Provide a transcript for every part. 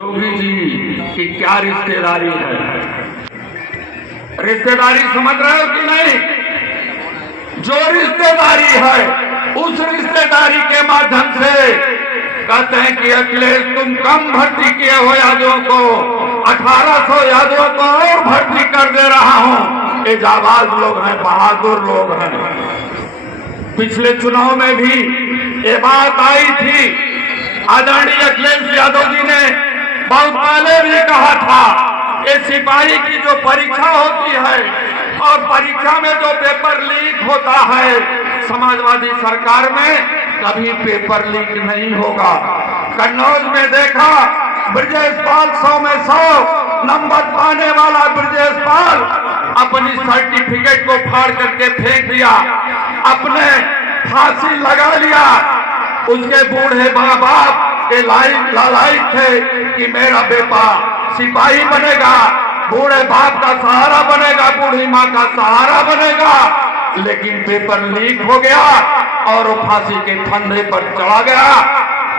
योगी जी की क्या रिश्तेदारी है? रिश्तेदारी समझ रहे हो कि नहीं? जो रिश्तेदारी है उस रिश्तेदारी के माध्यम से कहते हैं कि अखिलेश तुम कम भर्ती किए हो यादवों को, 1800 यादवों को और भर्ती कर दे रहा हूं। ये जाबाज लोग हैं, बहादुर लोग हैं। पिछले चुनाव में भी ये बात आई थी, आदरणीय अखिलेश यादव जी ने बहुत पहले भी कहा था, ये सिपाही की जो परीक्षा होती है और परीक्षा में जो पेपर लीक होता है, समाजवादी सरकार में कभी पेपर लीक नहीं होगा। कन्नौज में देखा, ब्रजेश पाल 100 में 100 नंबर पाने वाला ब्रजेश पाल अपनी सर्टिफिकेट को फाड़ करके फेंक दिया, अपने फांसी लगा लिया। उसके बूढ़े माँ बाप के लालायित थे कि मेरा बेटा सिपाही बनेगा, बूढ़े बाप का सहारा बनेगा, बूढ़ी माँ का सहारा बनेगा। लेकिन पेपर लीक हो गया और वो फांसी के फंदे पर चढ़ा गया।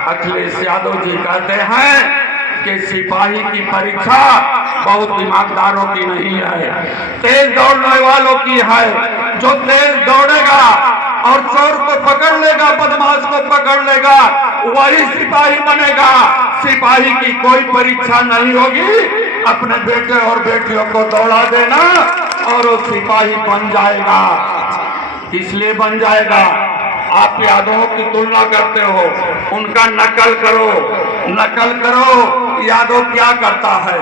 अखिलेश यादव जी कहते हैं कि सिपाही की परीक्षा बहुत दिमागदारों की नहीं है, तेज दौड़ने वालों की है। जो तेज दौड़ेगा और चोर को पकड़ लेगा, बदमाश को पकड़ लेगा, वही सिपाही बनेगा। सिपाही की कोई परीक्षा नहीं होगी, अपने बेटे और बेटियों को दौड़ा देना और वो सिपाही बन जाएगा। इसलिए बन जाएगा, आप यादवों की तुलना करते हो, उनका नकल करो, नकल करो। यादव क्या करता है?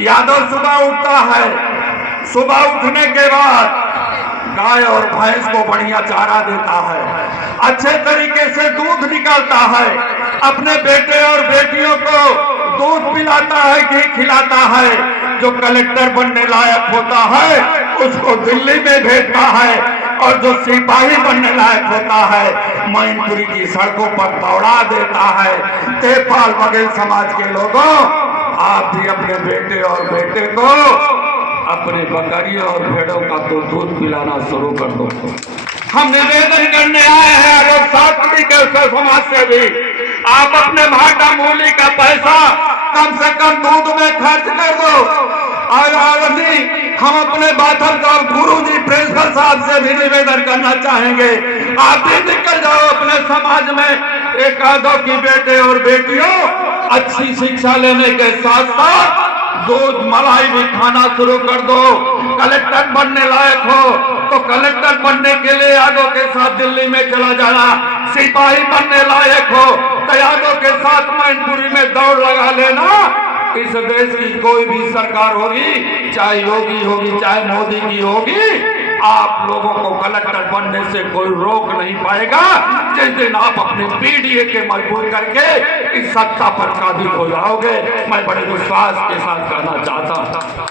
यादव सुबह उठता है, सुबह उठने के बाद गाय और भैंस को बढ़िया चारा देता है, अच्छे तरीके से दूध निकालता है, अपने बेटे और बेटियों को दूध पिलाता है, घी खिलाता है। जो कलेक्टर बनने लायक होता है उसको दिल्ली में भेजता है, और जो सिपाही बनने लायक होता है मैनपुरी की सड़कों पर दौड़ा देता है। तेपाल बघेल समाज के लोगों, आप भी अपने बेटे और बेटे को अपने बकरियों और भेड़ों का तो दूध पिलाना शुरू कर दो। हम निवेदन करने आए हैं अगर शास्त्री के समाज से भी, आप अपने भाटा मूली का पैसा कम से कम दूध में खर्च कर दो। और हम अपने बाथम साहब गुरु जी प्रिंसिपल साहब से भी निवेदन करना चाहेंगे, आप भी निकल जाओ अपने समाज में। एक आधो की बेटे और बेटियों अच्छी शिक्षा लेने के साथ साथ दूध मलाई भी खाना शुरू कर दो। कलेक्टर बनने लायक हो तो कलेक्टर बनने के लिए यादव के साथ दिल्ली में चला जाना। सिपाही बनने लायक हो तो यादव के साथ मैनपुरी में दौड़ लगा लेना। इस देश की कोई भी सरकार होगी, चाहे योगी होगी चाहे मोदी की होगी, आप लोगों को कलेक्टर बनने से कोई रोक नहीं पाएगा। जिस दिन आप अपने पीडीए के मजबूत करके इस सत्ता पर काबिज हो जाओगे, मैं बड़े विश्वास के साथ कहना चाहता हूं।